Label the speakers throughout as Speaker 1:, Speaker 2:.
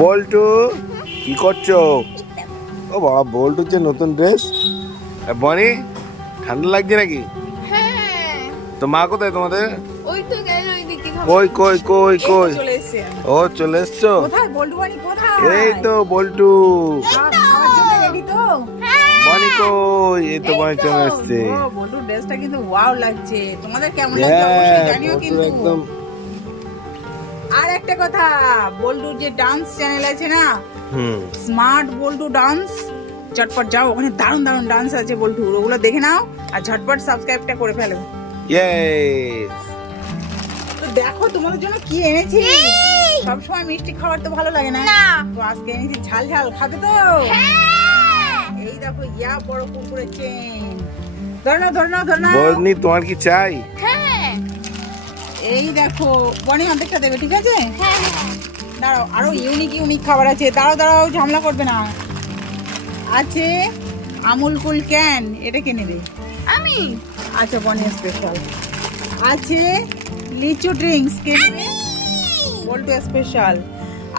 Speaker 1: বল্টু কি করছ? ও বাবা বল্টুর যে নতুন ড্রেস? বনি ঠান্ডা লাগছে নাকি?
Speaker 2: হ্যাঁ।
Speaker 1: তো মা কোথায় তোমাদের?
Speaker 2: ওই তো গেল ওইদিকে
Speaker 1: কই কই কই কই? ও চলে এসছো?
Speaker 3: বল্টু
Speaker 1: এই তো বল্টু।
Speaker 3: তো।
Speaker 1: বনি কই? এই তো বনি চলে এসছে।
Speaker 3: ও ড্রেসটা কিন্তু ওয়াও লাগছে। তোমাদের কেমন লাগছে? অবশ্যই
Speaker 1: হ্যাঁ
Speaker 3: জানিও কিন্তু।
Speaker 1: একদম
Speaker 3: একটা কথা বল্টুর যে ডান্স চ্যানেল আছে না স্মার্ট বল্টু ডান্স ঝটপট যাও ওখানে দারুণ দারুণ ডান্স আছে বল্টুর ওগুলো দেখে নাও আর ঝটপট সাবস্ক্রাইবটা করে ফেলো।
Speaker 1: ইয়েস
Speaker 3: তো দেখো তোমাদের জন্য কি এনেছি। সব সময় মিষ্টি খাবার তো ভালো লাগে না।
Speaker 2: না।
Speaker 3: তো আজকে এনেছি ঝাল ঝাল খাবে তো?
Speaker 2: হ্যাঁ।
Speaker 3: এই দেখো ইয়া বড় কুকুরের চেন ধর নাও ধর নাও ধর নাও।
Speaker 1: বর্নি তোমার কি চাই?
Speaker 2: হ্যাঁ।
Speaker 3: এই দেখো বনি অর্ধেকটা দেবে ঠিক আছে?
Speaker 2: হ্যাঁ
Speaker 3: দাঁড়াও আরও ইউনিক ইউনিক খাবার আছে। দাঁড়াও দাঁড়াও ঝামেলা করবে না। আছে আমুল কুল ক্যান এটা কে নেবে?
Speaker 2: আমি।
Speaker 3: আচ্ছা বনি স্পেশাল আছে লিচু ড্রিঙ্কস কে নেবে? বল্টু স্পেশাল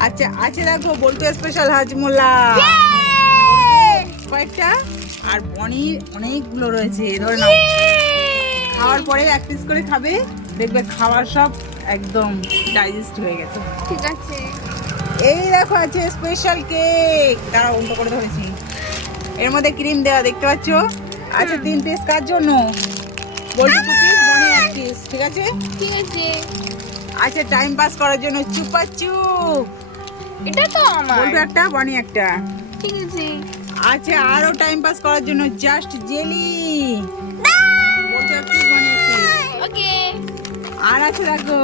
Speaker 3: আচ্ছা আছে দেখো বল্টু স্পেশাল হাজমোলা। কয়েকটা। আর বনির অনেকগুলো রয়েছে ধরে নাও। খাওয়ার পরে এক পিস করে খাবে। দেখবে খাওয়ার সব একদম ডাইজেস্ট হয়ে গেছে।
Speaker 2: ঠিক আছে।
Speaker 3: এই দেখো আছে স্পেশাল কেক তারা উল্টো করে ধরেছি। এর মধ্যে ক্রিম দেওয়া দেখতে পাচ্ছ? আচ্ছা তিন পিস কার জন্য? বলছি দু পিস মনে এক পিস ঠিক আছে?
Speaker 2: ঠিক আছে।
Speaker 3: আচ্ছা টাইম পাস করার জন্য চুপা চুপ।
Speaker 2: এটা তো আমার।
Speaker 3: বলতো একটা বানি একটা।
Speaker 2: ঠিক আছে।
Speaker 3: আচ্ছা আরও টাইম পাস করার জন্য জাস্ট জেলি বলতো আর আছে দেখো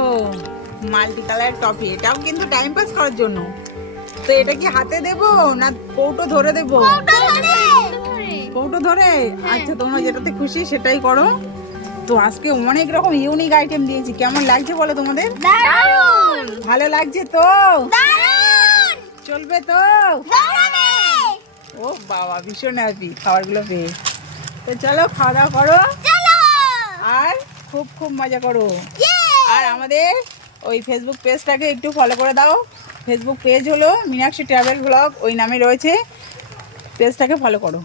Speaker 3: মাল্টি কালার টপি এটাও কিন্তু টাইম পাস করার জন্য। তো এটা কি হাতে দেবো না কৌটো ধরে দেবো? কৌটো ধরে। আচ্ছা তোমরা যেটাতে খুশি সেটাই করো। তো আজকে অনেক রকম ইউনিক আইটেম দিয়েছি কেমন লাগছে বলো তোমাদের? ভালো লাগছে তো? চলবে তো? ও বাবা ভীষণ হ্যাপি খাবারগুলো পেয়ে। তো চলো খাওয়া দাওয়া করো। আর খুব খুব মজা করো। আর আমাদের ওই ফেসবুক পেজটাকে একটু ফলো করে দাও। ফেসবুক পেজ হলো মীনাক্ষী ট্রাভেল ব্লগ ওই নামে রয়েছে। পেজটাকে ফলো করো।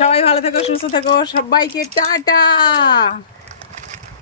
Speaker 3: সবাই ভালো থেকো সুস্থ থেকো সবাইকে টাটা!